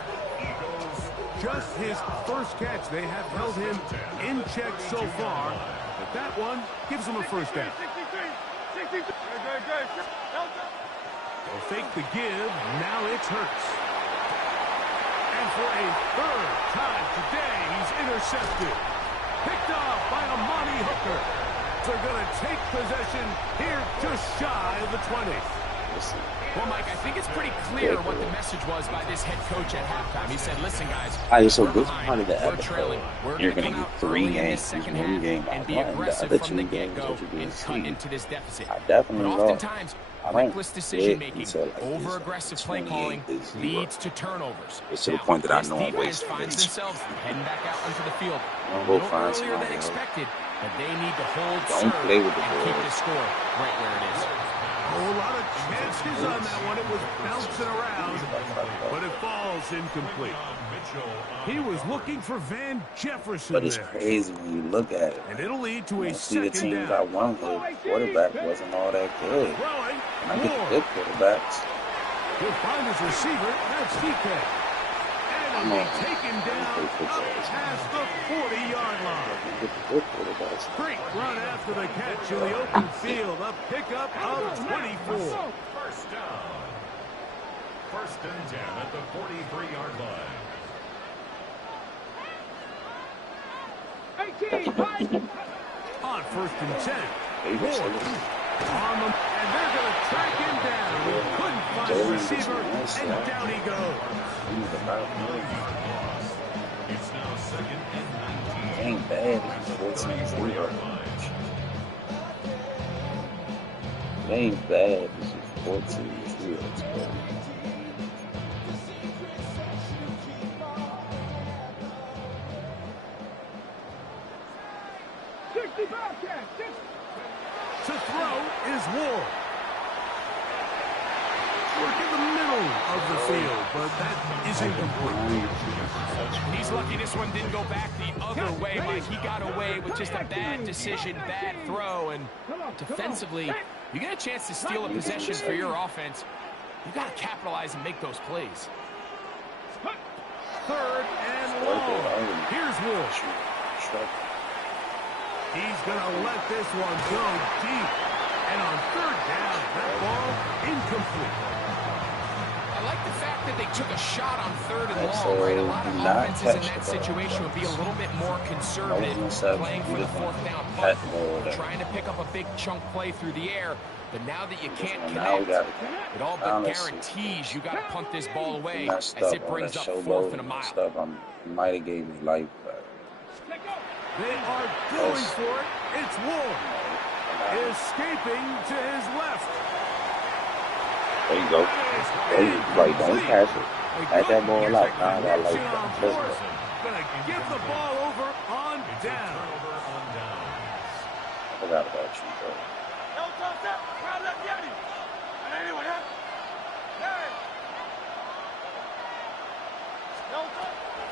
Just his first catch. They have held him in check so far. But that one gives him a first down. They'll fake the give. Now it's Hurts. And for a third time today, he's intercepted. Picked off by Amani Hooker. They're going to take possession here just shy of the 20. Well, Mike, I think it's pretty clear what the message was by this head coach at halftime. He said, listen, guys, so we're this behind, part of the we're episode, trailing. We're you're going to get come out 3 early in games, this second one half game and be the aggressive other from 2 the games get-go that you're and cut into this deficit. I definitely but oftentimes, reckless decision-making, over-aggressive play calling leads to turnovers. It's to the point that I know I'm defense wasting finds this. themselves heading back out onto the field a Go little find earlier than somebody else. expected, but they need to hold Don't serve play with the and keep ball. the score right where it is. A whole lot of chances on that one. It was bouncing around, but it falls incomplete. He was looking for Van Jefferson But it's there. crazy when you look at it. And it'll lead to a See the second teams down. I won with, quarterback wasn't all that good. Throwing, And I get the Moore. good quarterbacks. He'll find his receiver. That's DK. And he'll be taken down up past the 40-yard line. I get the good quarterbacks. Great run after the catch in the open field. A pickup of 24. First down. First and 10 at the 43-yard line. On 1st and 10. Davis, Moore on them, and they're going to track him down. He couldn't find the receiver, and down he goes. It's now second and 19. Ain't bad. He's 14-0. It ain't bad. He's 14-0. To throw is Ward. Work in the middle of the field, but that is incomplete. He's lucky this one didn't go back the other way, Mike. He got away with just a bad decision, bad throw, and defensively, you get a chance to steal a possession for your offense. You got to capitalize and make those plays. 3rd and long. Here's Ward. He's going to let this one go deep. And on 3rd down, that ball incomplete. I like the fact that they took a shot on 3rd and That's long, right? A a lot of not offenses in catch that the ball. situation would be a little bit more conservative, playing for the 4th down Catch punt, the ball. trying to pick up a big chunk play through the air. But now that you can't Now we connect, got it all but guarantees you got to punt this ball away as it brings up 4th and a mile. Stuff might have gave his life back. They are going for it. It's Ward. Escaping to his left. There you go. There you go. Like, don't pass it. Pass that ball out. Now I got like that. Let's go. Gonna give the ball over on down. I forgot about you, bro.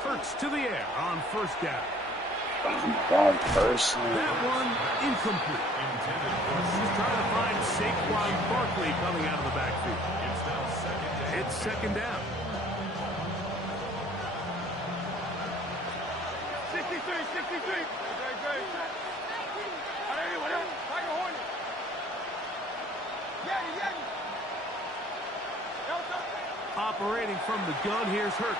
Hurts to the air on 1st down. Wrong person. That one incomplete. He's trying to find Saquon Barkley coming out of the backfield. It's second down. 63. Operating from the gun, here's Hurts.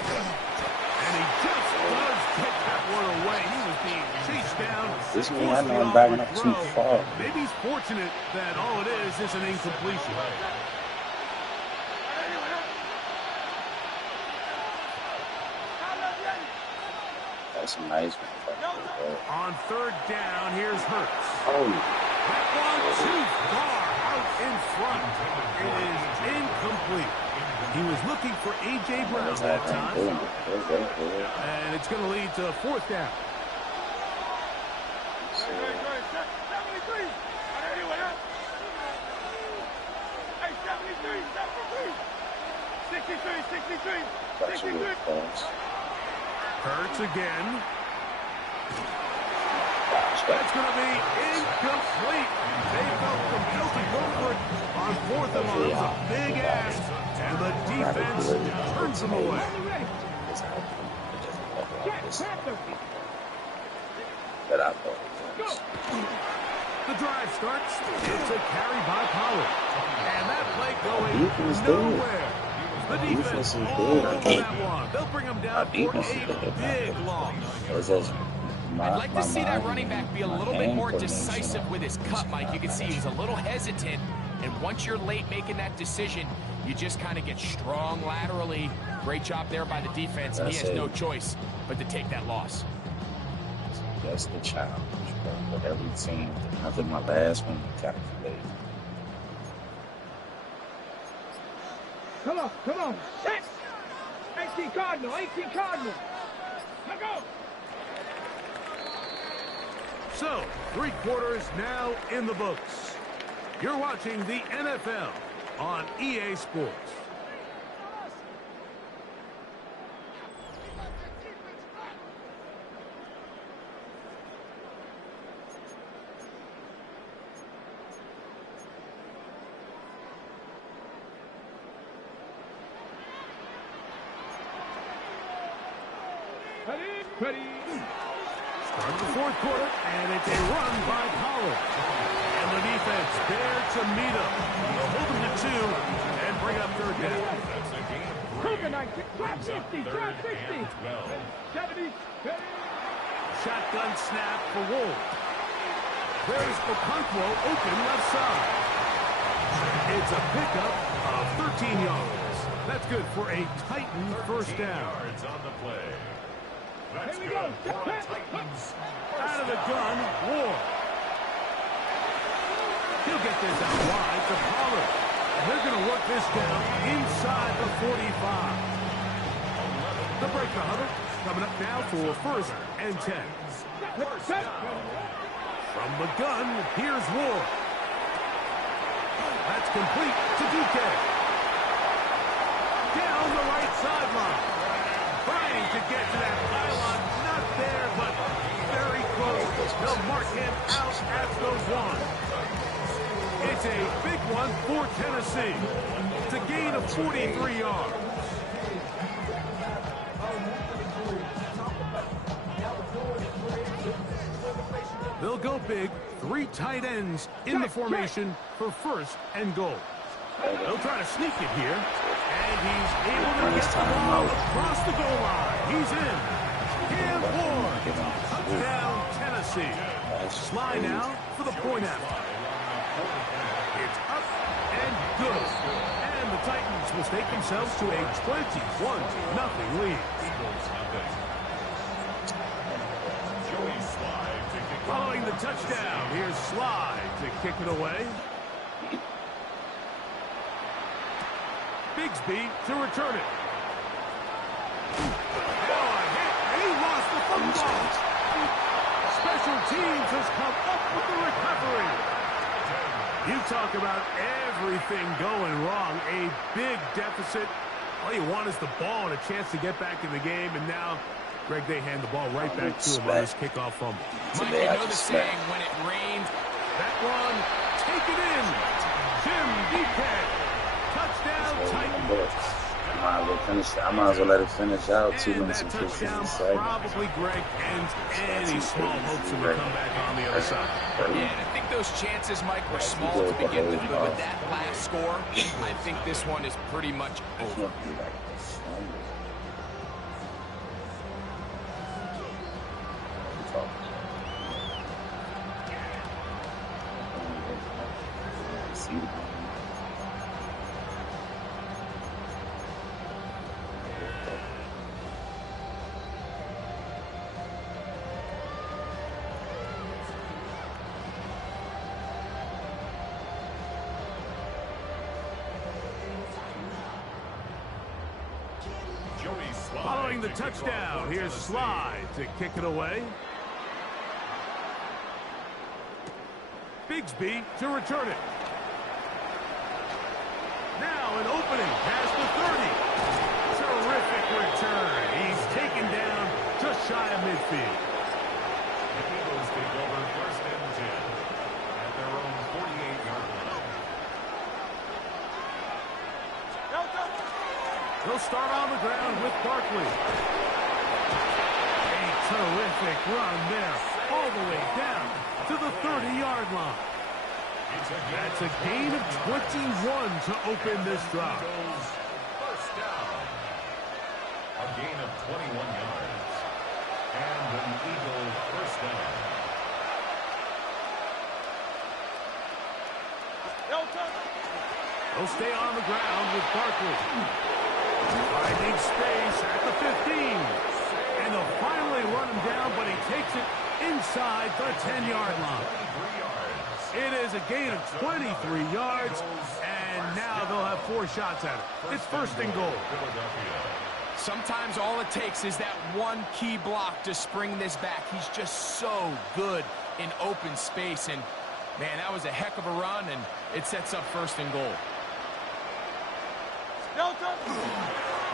And he just does get that one away. He was being chased down. This means I know I'm backing up too far. Maybe he's fortunate that all it is an incompletion. That's a nice one. On third down, here's Hurts. Oh. That one too far out in front. It is incomplete. He was looking for A.J. Brown that time. And it's going to lead to fourth down. Hurts again. That's going to be incomplete. They felt compelled to go for it on fourth and one. It was a big ask, and the defense turns them away. The drive starts. It's a carry by Pollard. And that play going nowhere. The defense all over that one. They'll bring them down for a big loss. I'd like to see that running back be a little bit more decisive with his cut, Mike. You can see he's a little hesitant, and once you're late making that decision, you just kind of get strong laterally. Great job there by the defense, and he has no choice but to take that loss. That's the challenge for every team. I think my last one calculated. Come on. Set. 18 Cardinal. Let go. So, 3 quarters now in the books. You're watching the NFL on EA Sports. Ready. Start the fourth quarter, and it's a run by Pollard. And the defense there to meet him. They'll hold him to 2 and bring up third down. Coconut, drop 50, drop 60. 70. Shotgun snap for Wolves. There's Okonkwo open left side. It's a pickup of 13 yards. That's good for a Titan first down. On the play. Let's Here we go. go. Titans. Out of the gun, Ward. He'll get this out wide to Pollard. And they're going to work this down inside the 45. The break the huddle. Coming up now for first and 10. From the gun, here's Ward. That's complete to DK. Down the right sideline. Trying to get to that pylon. Not there, but very close. They'll mark him out at the 1. It's a big one for Tennessee. It's a gain of 43 yards. They'll go big. 3 tight ends in the formation for first and goal. They'll try to sneak it here. And he's able to get the ball across the goal line. He's in. Cam Ward. Touchdown, Tennessee. Sly now for the point after. It's up and good. And the Titans will stake themselves to a 21-0 lead. Following the touchdown, here's Sly to kick it away. Bigsby to return it. Oh, a hit, and he lost the football. Special teams has come up with the recovery. You talk about everything going wrong. A big deficit. All you want is the ball and a chance to get back in the game, and now Greg, they hand the ball right back to him on this kickoff fumble. Mike, you know the saying, when it rains. That one, take it in. Jim DK. Touchdown, Titans. I might as well let it finish out. 2 minutes and 15 touchdown seconds. probably, Greg, ends any small hopes of a comeback on the other side. Yeah, and I think those chances, Mike, were small to begin with, but with that last score, I think this one is pretty much over. Following the touchdown, here's Slide to kick it away. Bigsby to return it. Now an opening past the 30. Terrific return. He's taken down just shy of midfield. The Eagles take over 1st and 10 at their own 48-yard line. He'll start on the ground with Barkley. A terrific run there, all the way down to the 30-yard line. That's a gain of 21 to open this drive. First down. A gain of 21 yards. And an Eagle first down. He'll stay on the ground with Barkley. Finding space at the 15. And they'll finally run him down, but he takes it inside the 10-yard line. It is a gain of 23 yards, and now they'll have 4 shots at it. It's 1st and goal. Sometimes all it takes is that one key block to spring this back. He's just so good in open space, and man, that was a heck of a run, and it sets up 1st and goal.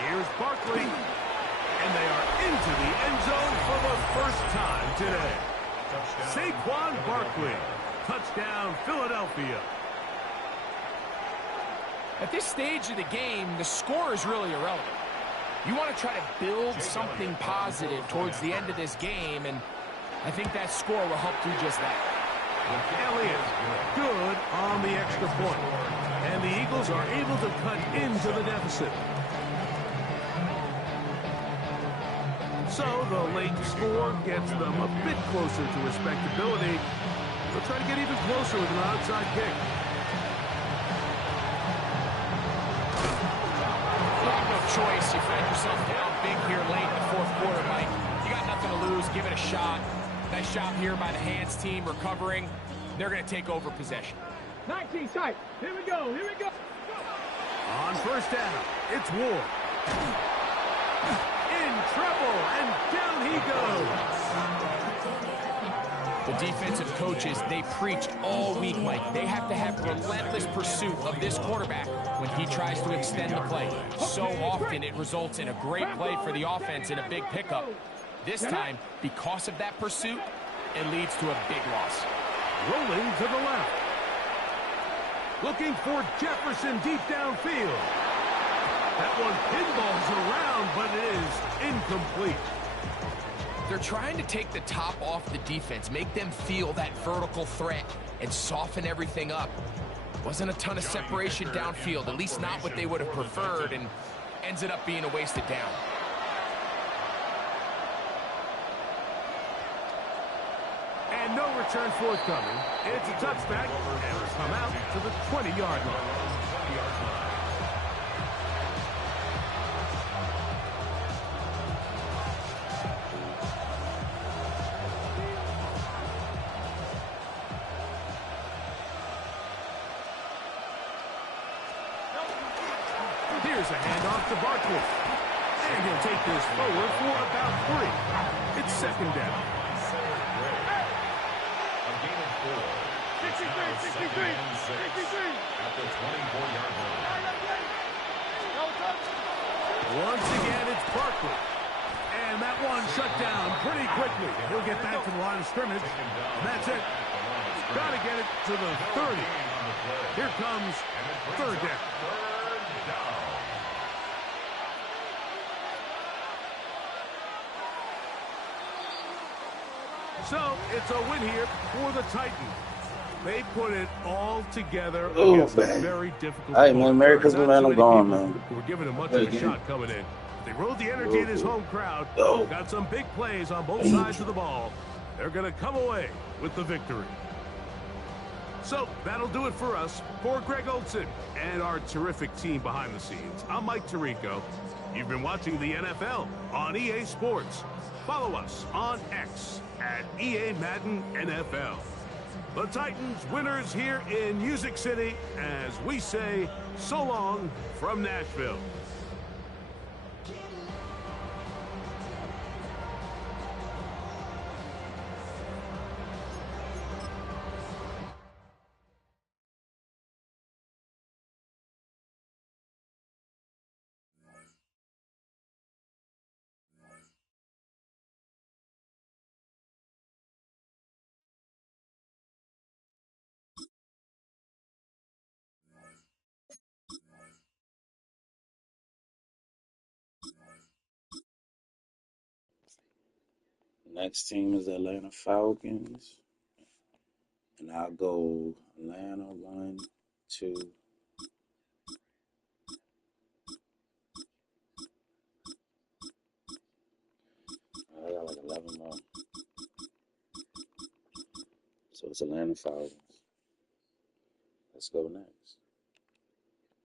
Here's Barkley, and they are into the end zone for the first time today. Saquon Barkley, touchdown Philadelphia. At this stage of the game, the score is really irrelevant. You want to try to build something positive towards the end of this game, and I think that score will help do just that. Elliott, good on the extra point. And the Eagles are able to cut into the deficit. So the late score gets them a bit closer to respectability. They'll try to get even closer with an outside kick. You have no choice. You find yourself down big here late in the 4th quarter, Mike. You got nothing to lose. Give it a shot. Nice job here by the hands team recovering. They're going to take over possession. 19 tight. Here we go. Here we go. On 1st down, it's Ward. In trouble, and down he goes. The defensive coaches, they preached all week, Mike. They have to have relentless pursuit of this quarterback when he tries to extend the play. So often it results in a great play for the offense and a big pickup. This time, because of that pursuit, it leads to a big loss. Rolling to the left. Looking for Jefferson deep downfield. That one pinballs around, but it is incomplete. They're trying to take the top off the defense, make them feel that vertical threat, and soften everything up. Wasn't a ton of separation downfield, at least not what they would have preferred, and ends it up being a wasted down. And no return forthcoming. It's a touchback, and it'll come out to the 20-yard line. Here's a handoff to Barkley. And he'll take this forward for about 3. It's 2nd down. A gain of 4. 63. At the 24-yard line. Once again, it's Barkley. And And that one shut down pretty quickly. He'll get back to the line of scrimmage. And that's it. Got to get it to the 30. Here comes third down. So it's a win here for the Titans. They put it all together against a very difficult. All right, man. Merry Christmas, man. I'm gone, man. We're giving him much of a shot coming in. They rode the energy in his home crowd. Got some big plays on both sides of the ball. They're going to come away with the victory. So that'll do it for us. For Greg Olson and our terrific team behind the scenes, I'm Mike Tirico. You've been watching the NFL on EA Sports. Follow us on X at EA Madden NFL. The Titans winners here in Music City as we say so long from Nashville. Next team is the Atlanta Falcons. And I'll go Atlanta 1, 2. I got like 11 more. So it's Atlanta Falcons. Let's go next.